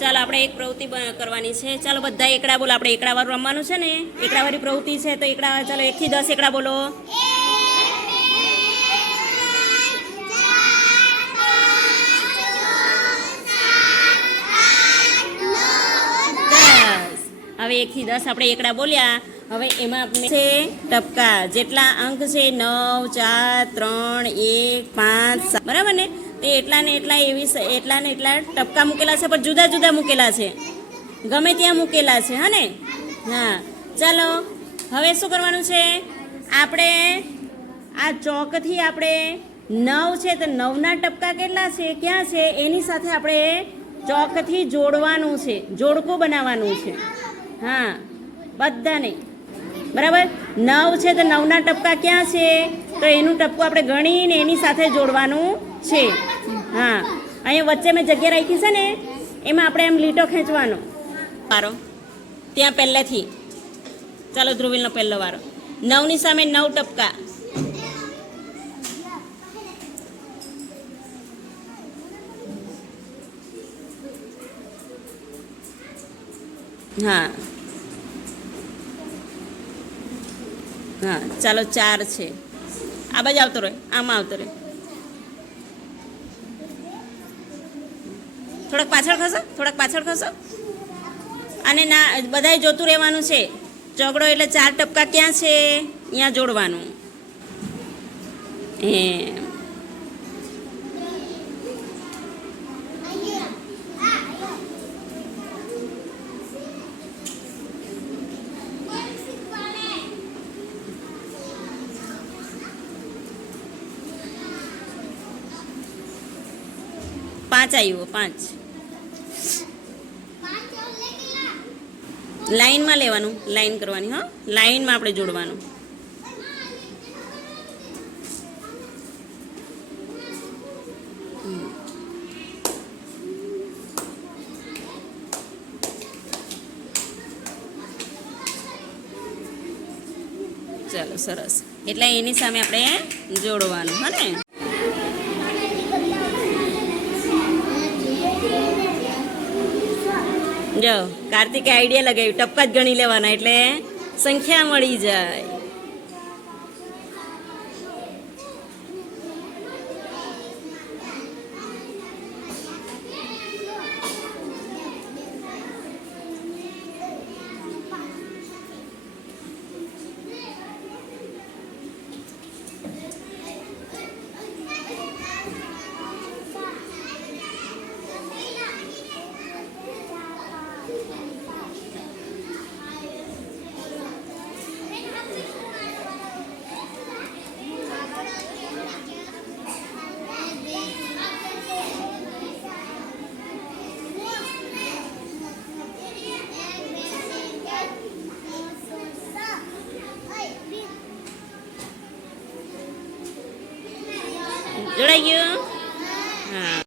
ચાલો આપણે એક પ્રવૃત્તિ કરવાની છે. ચાલો બધા એકડા બોલો. આપણે એકડાવાળું રમવાનું છે ને, એકડાવાળી પ્રવૃત્તિ છે. તો એકડા, ચાલો 1 થી 10 એકડા બોલો. હવે 1 થી 10 આપણે એકડા બોલ્યા. હવે એમાં આપણે છે ટપકા. જેટલા અંક છે 9, 4, 3, 1, 5, 7, બરાબર ને? તે એટલા ને એટલા ટપકા મૂકેલા છે, પણ જુદા જુદા મૂકેલા છે, ગમે ત્યાં મૂકેલા છે. હા ને? હા, ચાલો હવે શું કરવાનું છે? આપણે આ ચોકથી આપણે 9 છે, તો 9ના ટપકા કેટલા છે, ક્યાં છે, એની સાથે આપણે ચોકથી જોડવાનું છે, જોડકું બનાવવાનું છે. હા, બધાને બરાબર. 9 છે, તો 9ના ટપકા ક્યાં છે, તો એનું ટપકું આપણે ગણીને એની સાથે જોડવાનું છે. હા, અહીંયા વચ્ચે મેં જગ્યા રાખી છે ને, એમાં આપણે એમ લીટો ખેંચવાનો વારો ત્યાં પહેલેથી. ચાલો ધ્રુવીલનો પહેલો વારો. 9ની સામે 9 ટપકા. હા હા, ચાલો 4 છે. આ બાજુ આવતો રહે, આમાં આવતો રહે. થોડાક પાછળ ખસો. અને ના, બધાએ જોતું રહેવાનું છે. ચોગડો એટલે 4 ટપકા ક્યાં છે, અહીંયા જોડવાનું. એમ. પાંચ આવ્યો, 5. લાઈનમાં લેવાનું, લાઈન કરવાની. હા, લાઈનમાં આપણે જોડવાનું. ચાલો, સરસ. એટલે એની સામે આપણે જોડવાનું. હા ને? જો કાર્તિકે આઈડિયા લગાવ્યું, ટપકા જ ગણી લેવાના એટલે સંખ્યા મળી જાય. જોડાઈ ગયું? હા.